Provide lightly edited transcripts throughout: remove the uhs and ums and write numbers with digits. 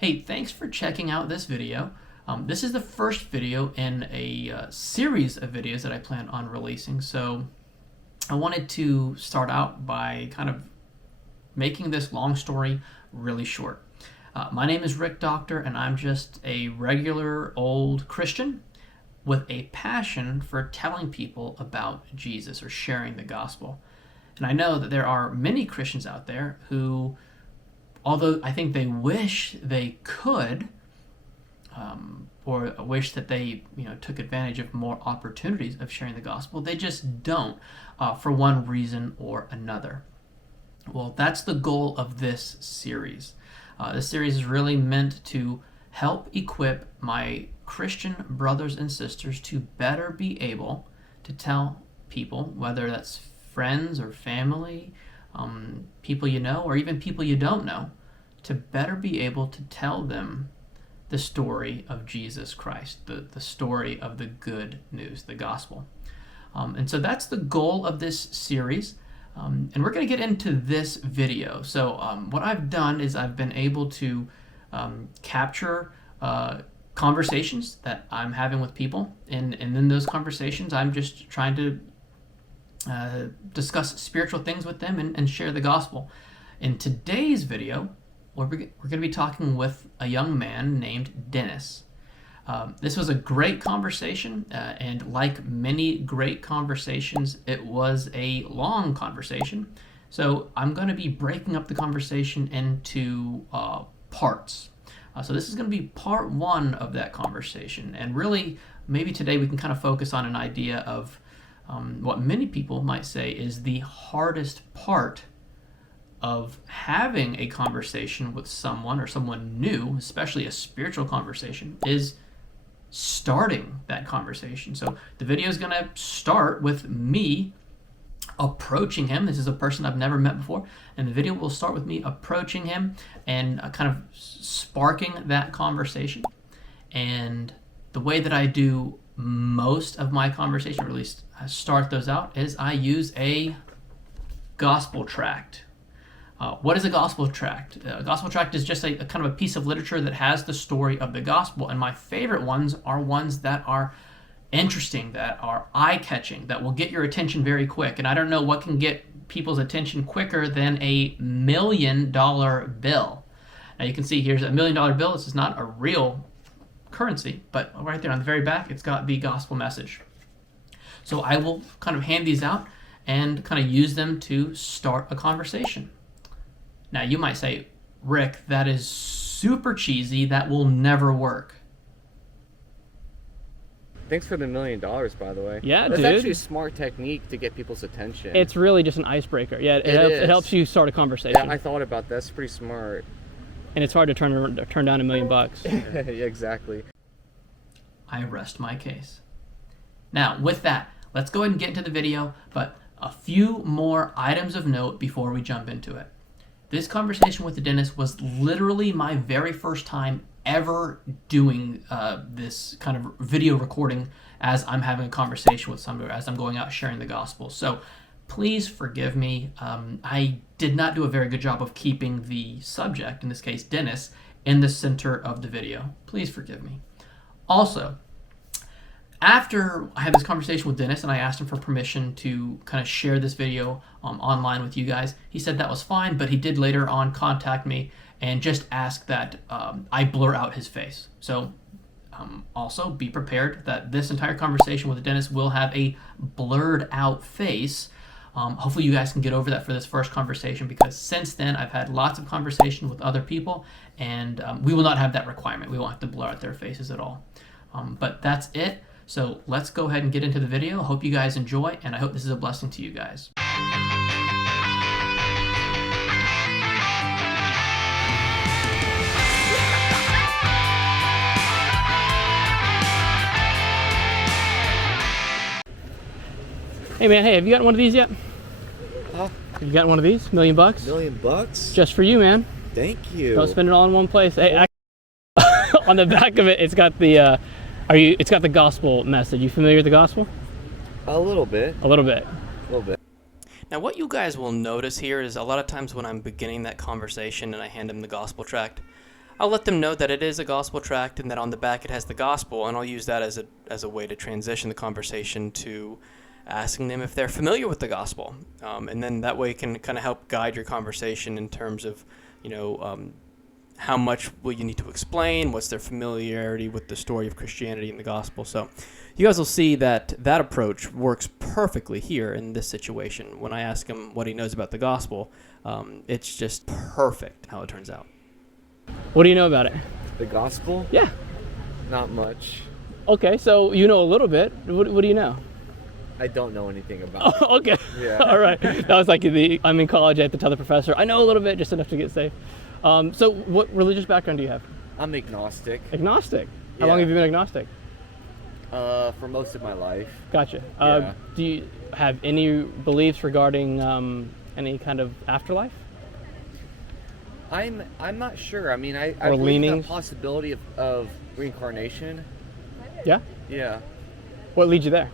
Hey, thanks for checking out this video. This is the first video in a series of videos that I plan on releasing, so I wanted to start out by kind of making this long story really short. My name is Rick Doctor, and I'm just a regular old Christian with a passion for telling people about Jesus or sharing the gospel. And I know that there are many Christians out there who, although I think they wish they could, or wish that they took advantage of more opportunities of sharing the gospel, they just don't, for one reason or another. Well, that's the goal of this series. This series is really meant to help equip my Christian brothers and sisters to better be able to tell people, whether that's friends or family, people you know, or even people you don't know, to better be able to tell them the story of Jesus Christ, the story of the good news, the gospel. And so that's the goal of this series. And we're going to get into this video. So what I've done is I've been able to capture conversations that I'm having with people. And in those conversations, I'm just trying to discuss spiritual things with them and share the gospel. In today's video, we're going to be talking with a young man named Dennis. This was a great conversation, and like many great conversations, it was a long conversation. So I'm going to be breaking up the conversation into parts. So this is going to be part one of that conversation, and really maybe today we can kind of focus on an idea of what many people might say is the hardest part of having a conversation with someone or someone new, especially a spiritual conversation, is starting that conversation. So the video is going to start with me approaching him. This is a person I've never met before, and the video will start with me approaching him and kind of sparking that conversation. And the way that I do most of my conversation, or at least I start those out, is I use a gospel tract. What is a gospel tract? A gospel tract is just a kind of a piece of literature that has the story of the gospel, and my favorite ones are ones that are interesting, that are eye-catching, that will get your attention very quick. And I don't know what can get people's attention quicker than $1 million bill. Now you can see here's $1 million bill. This is not a real currency, but right there on the very back, it's got the gospel message. So I will kind of hand these out and kind of use them to start a conversation. Now you might say, Rick, that is super cheesy. That will never work. Thanks for the $1 million, by the way. Yeah, That's dude. actually a smart technique to get people's attention. It's really just an icebreaker. Yeah, it helps you start a conversation. Yeah, I thought about that. That's pretty smart. And it's hard to turn down $1 million. Yeah, exactly. I rest my case. Now, with that, let's go ahead and get into the video, but a few more items of note before we jump into it. This conversation with Dennis was literally my very first time ever doing this kind of video recording as I'm having a conversation with somebody, or as I'm going out sharing the gospel. So please forgive me. I did not do a very good job of keeping the subject, in this case Dennis, in the center of the video. Please forgive me. Also, after I had this conversation with Dennis and I asked him for permission to kind of share this video online with you guys, he said that was fine, but he did later on contact me and just ask that I blur out his face. So also be prepared that this entire conversation with Dennis will have a blurred out face. Hopefully you guys can get over that for this first conversation, because since then I've had lots of conversation with other people, and we will not have that requirement. We won't have to blur out their faces at all. But that's it. So let's go ahead and get into the video. Hope you guys enjoy, and I hope this is a blessing to you guys. Hey man, hey, have you gotten one of these yet? Huh? Have you gotten one of these? $1 million? $1 million? Just for you, man. Thank you. Don't spend it all in one place. Hey, on the back of it, it's got the it's got the gospel message. You familiar with the gospel? A little bit. A little bit. A little bit. Now what you guys will notice here is a lot of times when I'm beginning that conversation and I hand him the gospel tract, I'll let them know that it is a gospel tract and that on the back it has the gospel, and I'll use that as a way to transition the conversation to asking them if they're familiar with the gospel, and then that way it can kind of help guide your conversation in terms of, how much will you need to explain, what's their familiarity with the story of Christianity and the gospel. So you guys will see that approach works perfectly here in this situation. When I ask him what he knows about the gospel, it's just perfect how it turns out. What do you know about it? The gospel? Yeah. Not much. Okay, so you know a little bit. What do you know? I don't know anything about it. Oh, okay. Yeah. All right. That was like I'm in college. I have to tell the professor I know a little bit, just enough to get safe. So what religious background do you have? I'm agnostic. Agnostic. How long Yeah. have you been agnostic? For most of my life. Gotcha. Yeah. Do you have any beliefs regarding any kind of afterlife? I'm not sure. I mean, I Or believe in leanings? the possibility of reincarnation. Yeah. Yeah. What leads you there?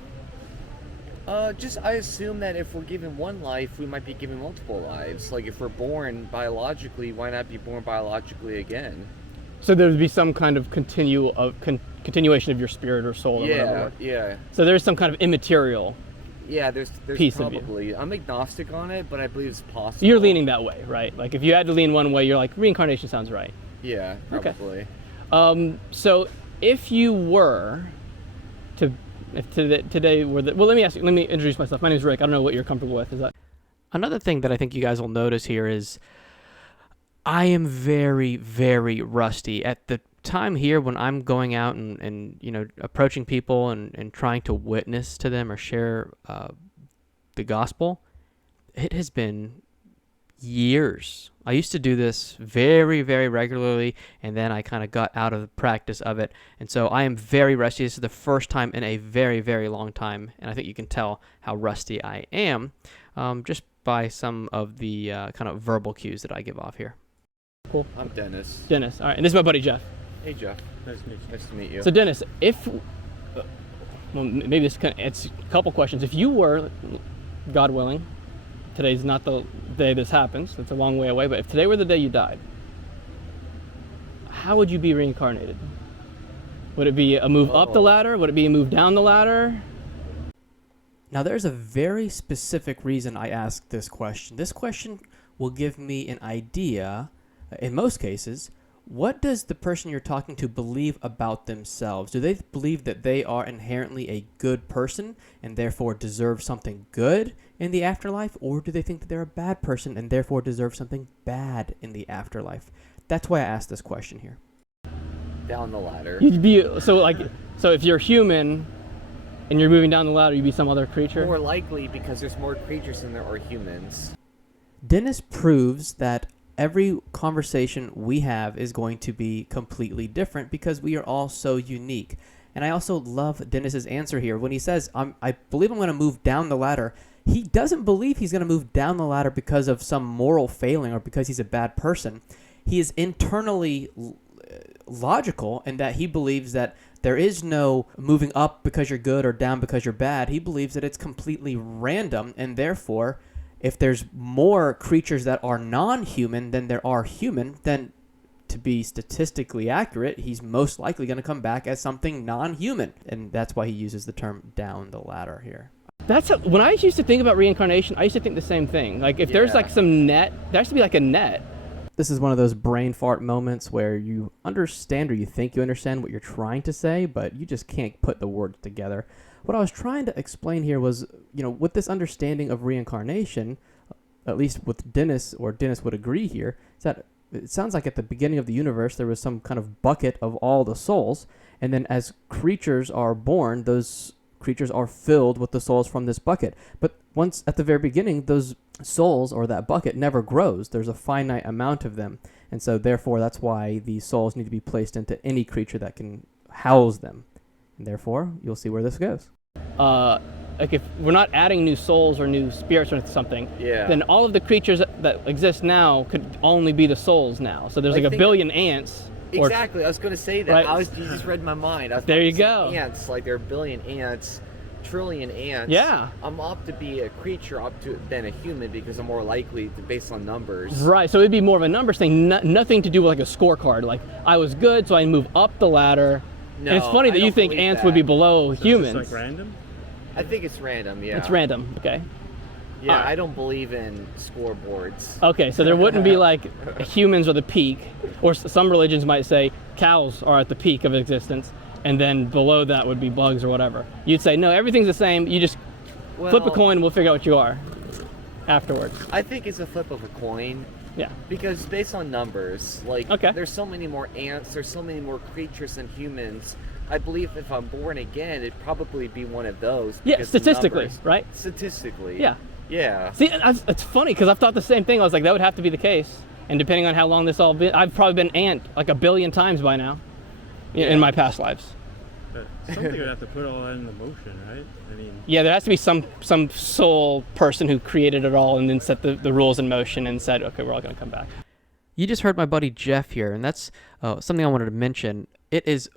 I assume that if we're given one life, we might be given multiple lives. Like if we're born biologically, why not be born biologically again? So there would be some kind of continuation of your spirit or soul or whatever. Yeah. So there's some kind of immaterial. Yeah, there's Piece of you. probably. I'm agnostic on it, but I believe it's possible. You're leaning that way, right? Like if you had to lean one way, you're like reincarnation sounds right. Yeah, Okay. probably. So if you were to, today were the, well, let me introduce myself. My name is Rick. I don't know what you're comfortable with. Is that? Another thing that I think you guys will notice here is I am very, very rusty. At the time here when I'm going out and approaching people and trying to witness to them or share the gospel, it has been years. I used to do this very, very regularly, and then I kind of got out of the practice of it. And so I am very rusty. This is the first time in a very, very long time, and I think you can tell how rusty I am just by some of the kind of verbal cues that I give off here. Cool. I'm Dennis. Dennis. All right, and this is my buddy Jeff. Hey, Jeff. Nice to meet you. So Dennis, well, maybe it's a couple questions. If you were, God willing, today's not the day this happens. It's a long way away. But if today were the day you died, how would you be reincarnated? Would it be a move up the ladder? Would it be a move down the ladder? Now, there's a very specific reason I ask this question. This question will give me an idea, in most cases, what does the person you're talking to believe about themselves? Do they believe that they are inherently a good person and therefore deserve something good in the afterlife? Or do they think that they're a bad person and therefore deserve something bad in the afterlife? That's why I asked this question here. Down the ladder. You'd be so if you're human and you're moving down the ladder, you'd be some other creature. More likely because there's more creatures than there are humans. Dennis proves that every conversation we have is going to be completely different because we are all so unique. And I also love Dennis's answer here. When he says, I believe I'm going to move down the ladder, he doesn't believe he's going to move down the ladder because of some moral failing or because he's a bad person. He is internally logical in that he believes that there is no moving up because you're good or down because you're bad. He believes that it's completely random, and therefore, if there's more creatures that are non-human than there are human, then to be statistically accurate, he's most likely going to come back as something non-human. And that's why he uses the term down the ladder here. When I used to think about reincarnation, I used to think the same thing. Like if there's like some net, there has to be like a net. This is one of those brain fart moments where you understand or you think you understand what you're trying to say, but you just can't put the words together. What I was trying to explain here was, with this understanding of reincarnation, at least with Dennis, or Dennis would agree here, is that it sounds like at the beginning of the universe there was some kind of bucket of all the souls, and then as creatures are born, those creatures are filled with the souls from this bucket. But once at the very beginning, those souls or that bucket never grows. There's a finite amount of them, and so therefore that's why these souls need to be placed into any creature that can house them. And therefore, you'll see where this goes. Like if we're not adding new souls or new spirits or something, then all of the creatures that exist now could only be the souls now. So there's like a billion ants. Exactly. I was going to say that. Right. You just read my mind. There you go. Ants, like there are a billion ants trillion ants, Yeah. I'm up to be a creature than a human because I'm more likely based on numbers. Right, so it'd be more of a numbers thing, nothing to do with like a scorecard. Like, I was good, so I move up the ladder. No, and it's funny I that you don't think believe ants that. would be below So humans. It's just like random? I think it's random, yeah. It's random, okay. Yeah, Alright. I don't believe in scoreboards. Okay, so there wouldn't be like humans are the peak, or some religions might say cows are at the peak of existence, and then below that would be bugs or whatever. You'd say, no, everything's the same, you just flip a coin and we'll figure out what you are afterwards. I think it's a flip of a coin. Yeah. Because based on numbers, like, Okay. there's so many more ants, there's so many more creatures than humans. I believe if I'm born again, it'd probably be one of those. Yeah, because the statistically, numbers- right? Statistically. Yeah. Yeah. See, it's funny because I've thought the same thing. I was like, that would have to be the case. And depending on how long this all been, I've probably been ant like 1 billion times by now in my past lives. But something would have to put all that into motion, right? I mean, Yeah, there has to be some sole person who created it all and then set the rules in motion and said, okay, we're all going to come back. You just heard my buddy Jeff here, and that's something I wanted to mention. It is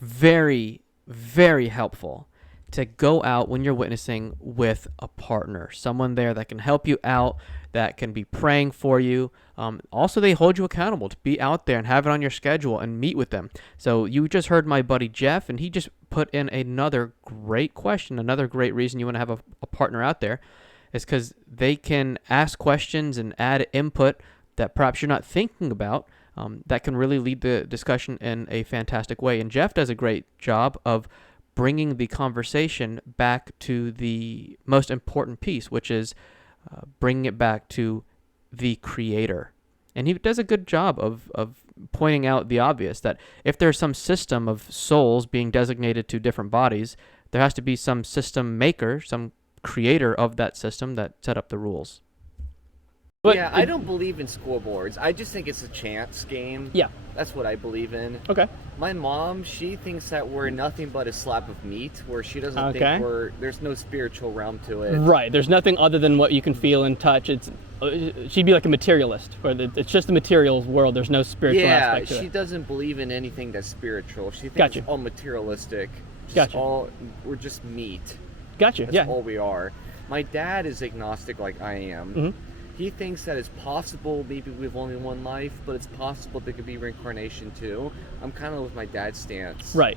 very, very helpful to go out when you're witnessing with a partner, someone there that can help you out, that can be praying for you. Also, they hold you accountable to be out there and have it on your schedule and meet with them. So you just heard my buddy Jeff, and he just put in another great question, another great reason you want to have a partner out there is because they can ask questions and add input that perhaps you're not thinking about, that can really lead the discussion in a fantastic way. And Jeff does a great job of bringing the conversation back to the most important piece, which is bringing it back to the Creator. And he does a good job of pointing out the obvious, that if there's some system of souls being designated to different bodies, there has to be some system maker, some creator of that system that set up the rules. But yeah, I don't believe in scoreboards. I just think it's a chance game. Yeah. That's what I believe in. Okay. My mom, she thinks that we're nothing but a slab of meat, where she doesn't Okay. think there's no spiritual realm to it. Right. There's nothing other than what you can feel and touch. She'd be like a materialist, where it's just the material world. There's no spiritual Yeah, aspect to she it. doesn't believe in anything that's spiritual. She thinks Gotcha. it's all materialistic. Gotcha. We're just meat. Gotcha. That's Yeah. all we are. My dad is agnostic like I am. Mhm. He thinks that it's possible maybe we've only one life, but it's possible there could be reincarnation too. I'm kind of with my dad's stance. Right.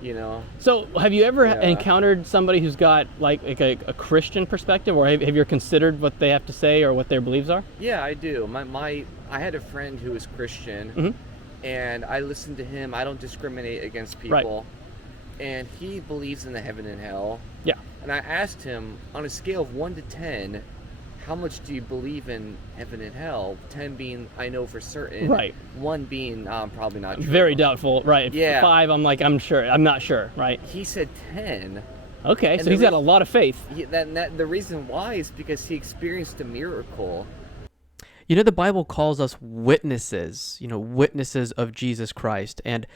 You know? So, have you ever Yeah. encountered somebody who's got like a Christian perspective, or have you ever considered what they have to say or what their beliefs are? Yeah, I do. I had a friend who was Christian, Mhm. and I listened to him. I don't discriminate against people. And he believes in the heaven and hell. Yeah. And I asked him, on a scale of 1 to 10, how much do you believe in heaven and hell? 10 being I know for certain. Right. 1 being probably not true. Very doubtful. Right. Yeah. 5, I'm not sure. Right. He said 10. Okay. And So the he's got a reason- lot of faith. The reason why is because he experienced a miracle. You know, the Bible calls us witnesses, witnesses of Jesus Christ. And,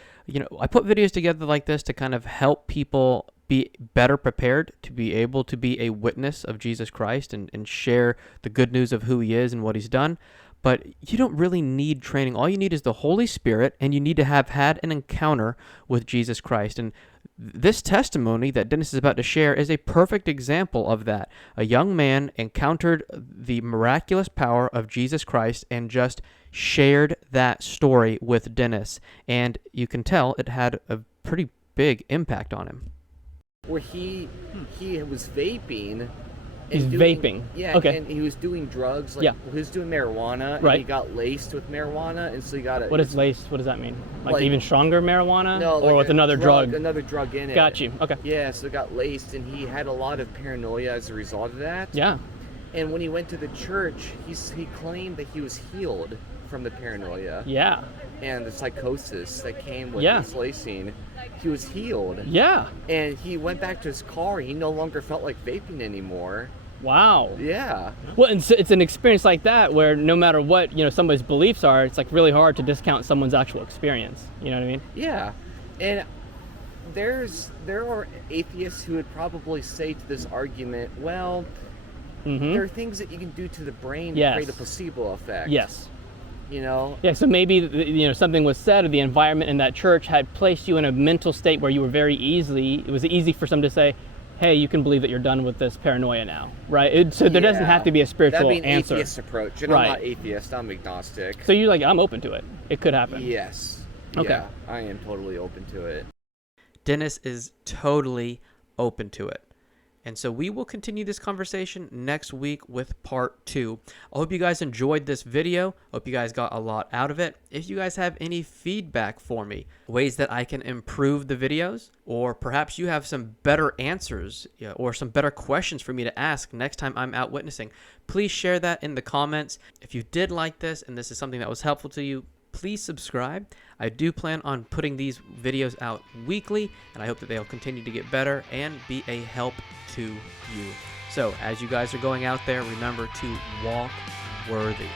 I put videos together like this to kind of help people be better prepared to be able to be a witness of Jesus Christ and share the good news of who he is and what he's done. But you don't really need training. All you need is the Holy Spirit, and you need to have had an encounter with Jesus Christ. And this testimony that Dennis is about to share is a perfect example of that. A young man encountered the miraculous power of Jesus Christ and just shared that story with Dennis. And you can tell it had a pretty big impact on him. Where he was vaping. He's and vaping. Yeah, Okay. and he was doing drugs. Yeah. He was doing marijuana, Right. and he got laced with marijuana, and so he got What is laced? What does that mean? Like, Like- even stronger marijuana? No, or like with a another drug? Another drug in it. Got you. Okay. Yeah, so it got laced, and he had a lot of paranoia as a result of that. Yeah. And when he went to the church, he claimed that he was healed from the paranoia Yeah. and the psychosis that came with Yeah. this lacing. He was healed. Yeah. And he went back to his car. He no longer felt like vaping anymore. Wow. Yeah. Well, it's an experience like that where no matter what, somebody's beliefs are, it's like really hard to discount someone's actual experience. You know what I mean? Yeah. And there are atheists who would probably say to this argument, well, Mm-hmm. there are things that you can do to the brain to Yes. create a placebo effect. Yes. Yeah, so maybe something was said, or the environment in that church had placed you in a mental state where you were it was easy for some to say, hey, you can believe that you're done with this paranoia now, right? So there doesn't have to be a spiritual That'd be an answer. atheist approach, and Right. I'm not atheist. I'm agnostic. So you're like, I'm open to it. It could happen. Yes. Okay. Yeah, I am totally open to it. Dennis is totally open to it. And so we will continue this conversation next week with part 2. I hope you guys enjoyed this video. Hope you guys got a lot out of it. If you guys have any feedback for me, ways that I can improve the videos, or perhaps you have some better answers or some better questions for me to ask next time I'm out witnessing, please share that in the comments. If you did like this and this is something that was helpful to you, please subscribe. I do plan on putting these videos out weekly, and I hope that they'll continue to get better and be a help to you. So as you guys are going out there, remember to walk worthy.